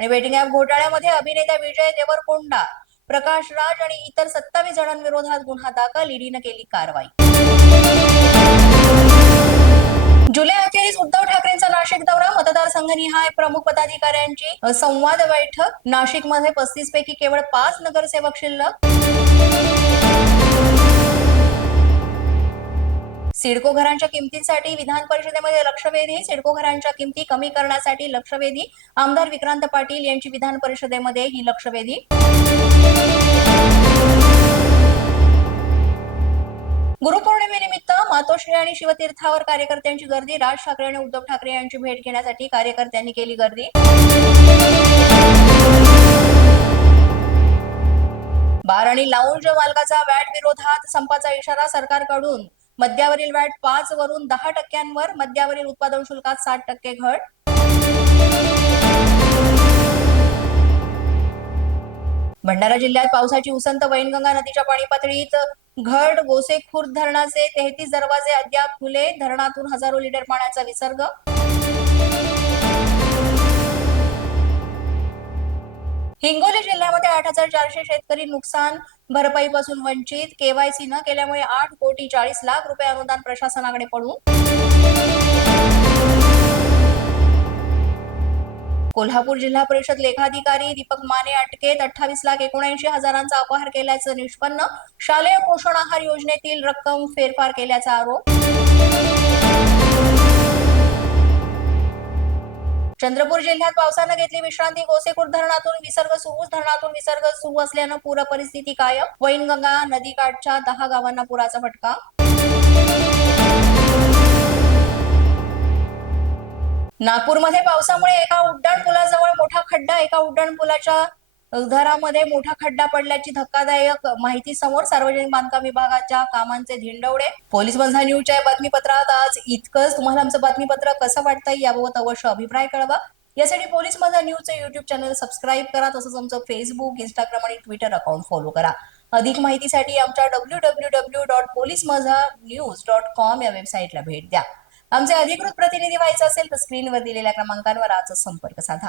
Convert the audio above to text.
आणि waiting app घोटाळ्यामध्ये अभिनेता विजय देवरकोंडा प्रकाश राज आणि इतर सत्तावीस जणांविरोधात गुन्हा दाखल. ईडीनं केली कारवाई. जुलै अखेरीस उद्धव ठाकरेंचा नाशिक दौरा. मतदारसंघनिहाय प्रमुख पदाधिकाऱ्यांची संवाद बैठक. नाशिकमध्ये पस्तीस पैकी केवळ पाच नगरसेवक शिल्लक. सिडको घरांच्या किमतींसाठी विधान परिषदेमध्ये लक्षवेधी सिडको घरांच्या किमती कमी करण्यासाठी लक्षवेधी. आमदार विक्रांत पाटील यांची विधान परिषदेमध्ये ही लक्षवेधी. गुरुपौर्णिमेनिमित्त मातोश्री आणि शिवतीर्थावर कार्यकर्त्यांची गर्दी. राज ठाकरे आणि उद्धव ठाकरे यांची भेट घेण्यासाठी कार्यकर्त्यांनी केली गर्दी. बार आणि लाऊंज मालकाचा वॅट विरोधात संपाचा इशारा सरकारकडून. मद्यावरील वॅट पाच वरून दहा टक्क्यांवर मद्यावरील उत्पादन शुल्कात साठ टक्के घट. भंडारा जिल्ह्यात पावसाची उसंत वैनगंगा नदीच्या पाणी पातळीत घट गोसेखुर्द धरणाचे तेहतीस दरवाजे अद्याप खुले धरणातून हजारो लिटर पाण्याचा विसर्ग हिंगोली जिल्ह्यामध्ये आठ हजार चारशे शेतकरी नुकसान भरपाईपासून वंचित. केवायसी न केल्यामुळे आठ कोटी चाळीस लाख रुपये अनुदान प्रशासनाकडे पडून. कोल्हापूर जिल्हा परिषद लेखाधिकारी दीपक माने अटकेत. अठ्ठावीस लाख एकोणऐंशी हजारांचा अपहार केल्याचं निष्पन्न. शालेय पोषण आहार योजनेतील रक्कम फेरफार केल्याचा आरोप. चंद्रपूर जिल्ह्यात पावसानं घेतली विश्रांती. गोसेखुर्द धरणातून विसर्ग सुरू धरणातून विसर्ग सुरू असल्यानं पूर परिस्थिती कायम. वैनगंगा नदीकाठच्या दहा गावांना पुराचा फटका. नागपूरमध्ये पावसामुळे एका उड्डाण पुलाजवळ मोठा खड्डा एका उड्डाण पुलाच्या घरामध्ये मोठा खड्डा पडल्याची धक्कादायक माहिती समोर सार्वजनिक बांधकाम विभागाच्या कामांचे धिंडवडे पोलीस बंधा न्यूजच्या बातमीपत्रात आज इतकंच. तुम्हाला आमचं बातमीपत्र कसं वाटतंय याबाबत अवश्य अभिप्राय कळवा. यासाठी पोलीस माझा न्यूजचे युट्यूब चॅनल सबस्क्राईब करा तसंच आमचं फेसबुक इंस्टाग्राम आणि ट्विटर अकाउंट फॉलो करा. अधिक माहितीसाठी आमच्या W W W dot police माझा न्यूज डॉट कॉम या वेबसाईटला भेट द्या. आमचे अधिकृत प्रतिनिधी व्हायचं असेल तर स्क्रीनवर दिलेल्या क्रमांकांवर आजच संपर्क साधा.